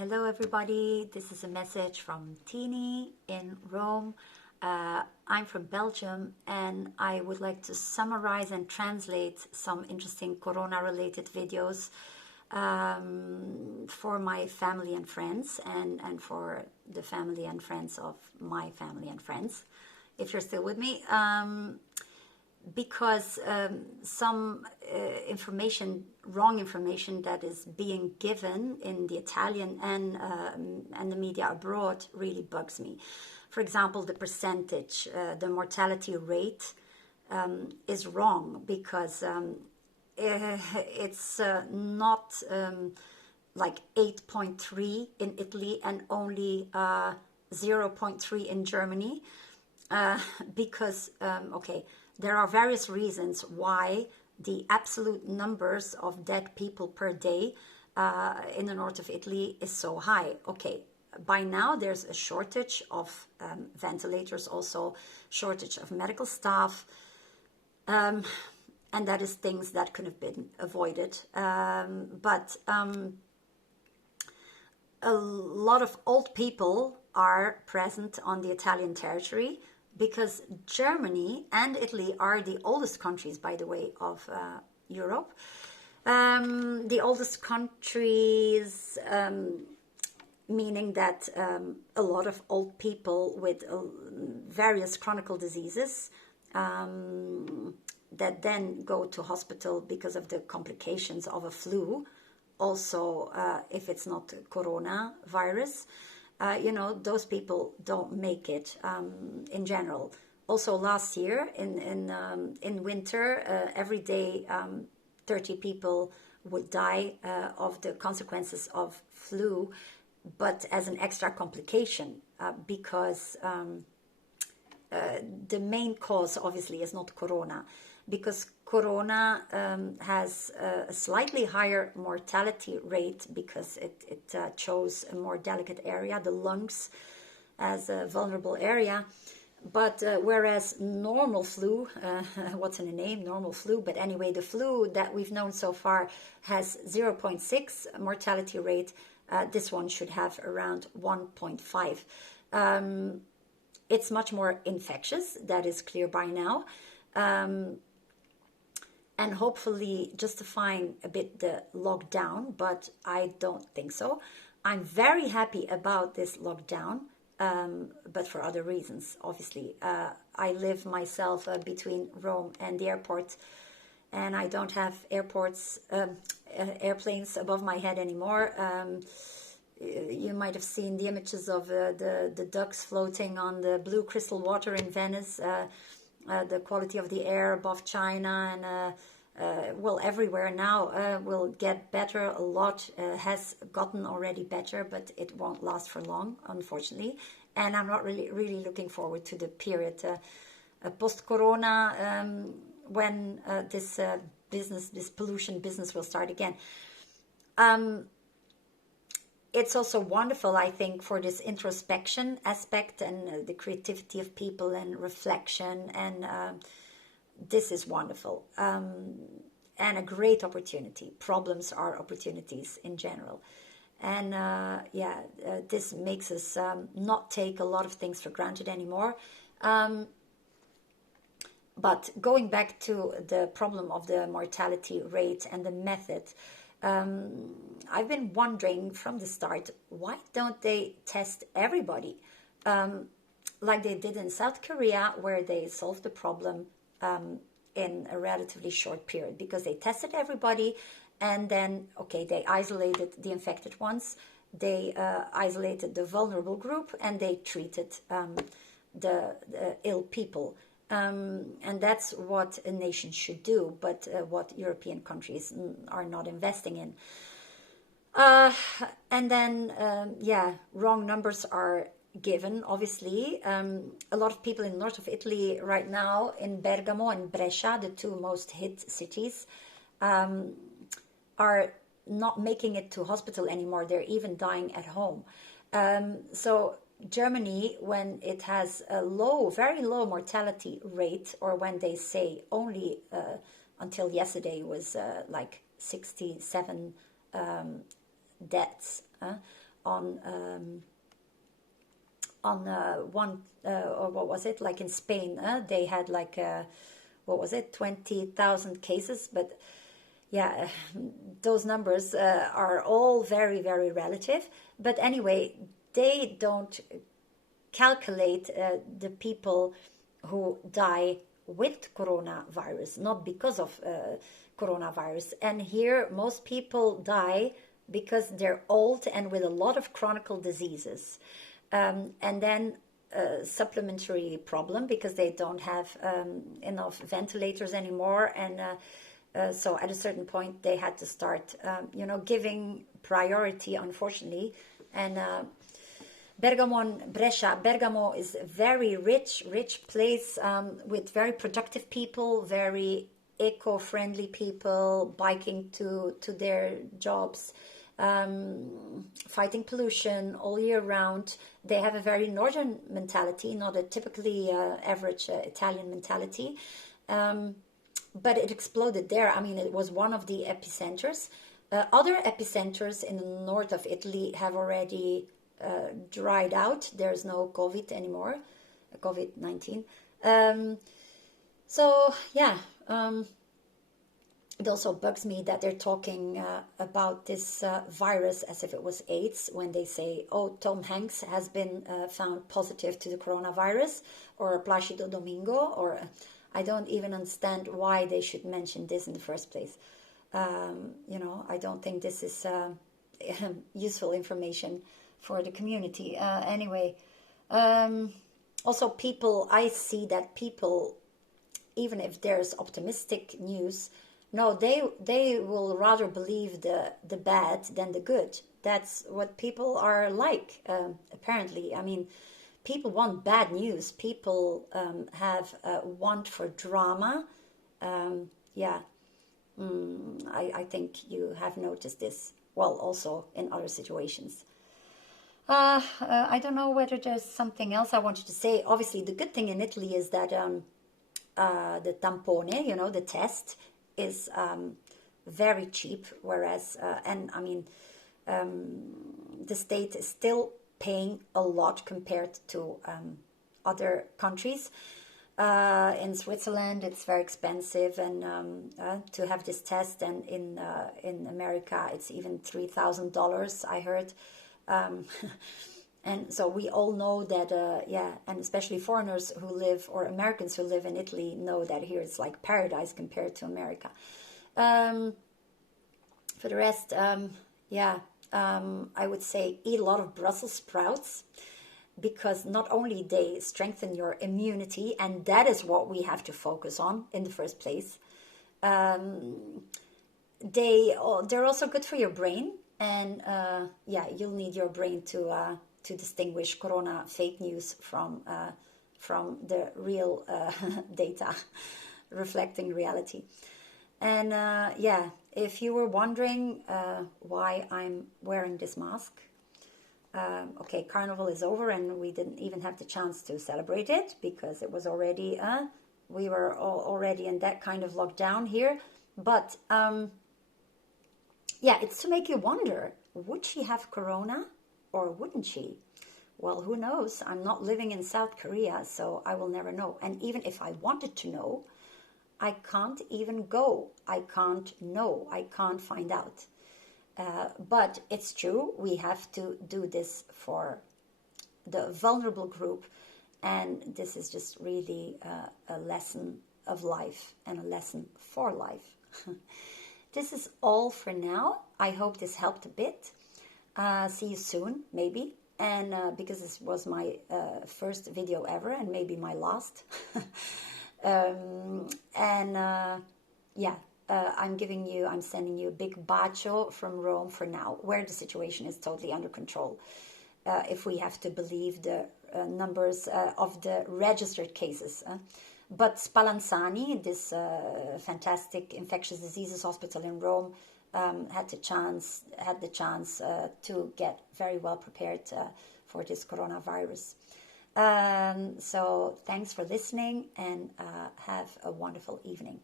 Hello everybody, this is a message from Tini in Rome. I'm from Belgium and I would like to summarize and translate some interesting Corona-related videos for my family and friends and for the family and friends of my family and friends, if you're still with me. Because some wrong information that is being given in the Italian and the media abroad really bugs me. For example, the percentage, the mortality rate is wrong because it's not like 8.3 in Italy and only 0.3 in Germany. Because, okay, there are various reasons why the absolute numbers of dead people per day in the north of Italy is so high. Okay, by now there's a shortage of ventilators, also shortage of medical staff, and that is things that could have been avoided. But a lot of old people are present on the Italian territory, because Germany and Italy are the oldest countries, by the way, of Europe. The oldest countries, meaning that a lot of old people with various chronic diseases that then go to hospital because of the complications of a flu, also if it's not coronavirus. You know, those people don't make it in general. Also last year in winter, every day 30 people would die of the consequences of flu, but as an extra complication because the main cause obviously is not corona, because corona has a slightly higher mortality rate because it chose a more delicate area, the lungs, as a vulnerable area. But whereas normal flu, what's in the name, normal flu, but anyway, the flu that we've known so far has 0.6 mortality rate. This one should have around 1.5. It's much more infectious, that is clear by now. And hopefully justifying a bit the lockdown, but I don't think so. I'm very happy about this lockdown, but for other reasons, obviously. I live myself between Rome and the airport, and I don't have airplanes above my head anymore. You might have seen the images of the ducks floating on the blue crystal water in Venice. The quality of the air above China and well, everywhere now will get better a lot, has gotten already better, but it won't last for long, unfortunately. And I'm not really looking forward to the period post-corona when this pollution business will start again. It's also wonderful, I think, for this introspection aspect and the creativity of people and reflection, and this is wonderful and a great opportunity. Problems are opportunities in general, and this makes us not take a lot of things for granted anymore. But going back to the problem of the mortality rate and the method, I've been wondering from the start, why don't they test everybody like they did in South Korea, where they solved the problem in a relatively short period, because they tested everybody and then, okay, they isolated the infected ones, they isolated the vulnerable group, and they treated the ill people. And that's what a nation should do, but what European countries are not investing in. And then, wrong numbers are given, obviously. A lot of people in the north of Italy right now, in Bergamo and Brescia, the two most hit cities, are not making it to hospital anymore. They're even dying at home. So Germany, when it has a very low mortality rate, or when they say only until yesterday was like 67 deaths on one, or what was it, like in Spain, they had like, what was it, 20,000 cases. But yeah, those numbers are all very, very relative. But anyway, they don't calculate the people who die with coronavirus, not because of coronavirus. And here, most people die because they're old and with a lot of chronic diseases. And then a supplementary problem because they don't have enough ventilators anymore. And so at a certain point, they had to start, giving priority, unfortunately. And Bergamo is a very rich place, with very productive people, very eco-friendly people, biking to their jobs, fighting pollution all year round. They have a very northern mentality, not a typically average Italian mentality. But it exploded there. I mean, it was one of the epicenters. Other epicenters in the north of Italy have already dried out. There's no COVID anymore, COVID-19. So yeah, it also bugs me that they're talking about this virus as if it was AIDS, when they say, oh, Tom Hanks has been found positive to the coronavirus, or Placido Domingo, or I don't even understand why they should mention this in the first place. I don't think this is useful information for the community. Anyway, also I see that people, even if there's optimistic news, no, they will rather believe the bad than the good. That's what people are like, apparently. I mean, people want bad news. People have a want for drama. Yeah, I think you have noticed this. Well, also in other situations. I don't know whether there's something else I wanted to say. Obviously, the good thing in Italy is that the tampone, the test, is very cheap. Whereas, and I mean, the state is still paying a lot compared to other countries. In Switzerland, it's very expensive, and to have this test, and in America, it's even $3,000. I heard. And so we all know that, and especially foreigners who live, or Americans who live in Italy, know that here it's like paradise compared to America. For the rest, I would say eat a lot of Brussels sprouts, because not only they strengthen your immunity, and that is what we have to focus on in the first place, they're also good for your brain. And you'll need your brain to distinguish corona fake news from the real data reflecting reality. And if you were wondering why I'm wearing this mask, okay, Carnival is over, and we didn't even have the chance to celebrate it because it was already we were already in that kind of lockdown here. But it's to make you wonder, would she have corona or wouldn't she? Well, who knows? I'm not living in South Korea, so I will never know. And even if I wanted to know, I can't even go. I can't know. I can't find out. But it's true, we have to do this for the vulnerable group. And this is just really a lesson of life and a lesson for life. This is all for now. I hope this helped a bit. See you soon, maybe. And because this was my first video ever, and maybe my last. I'm sending you a big bacio from Rome for now, where the situation is totally under control. If we have to believe the numbers of the registered cases. But Spallanzani, this fantastic infectious diseases hospital in Rome, had the chance to get very well prepared for this coronavirus. So thanks for listening, and have a wonderful evening.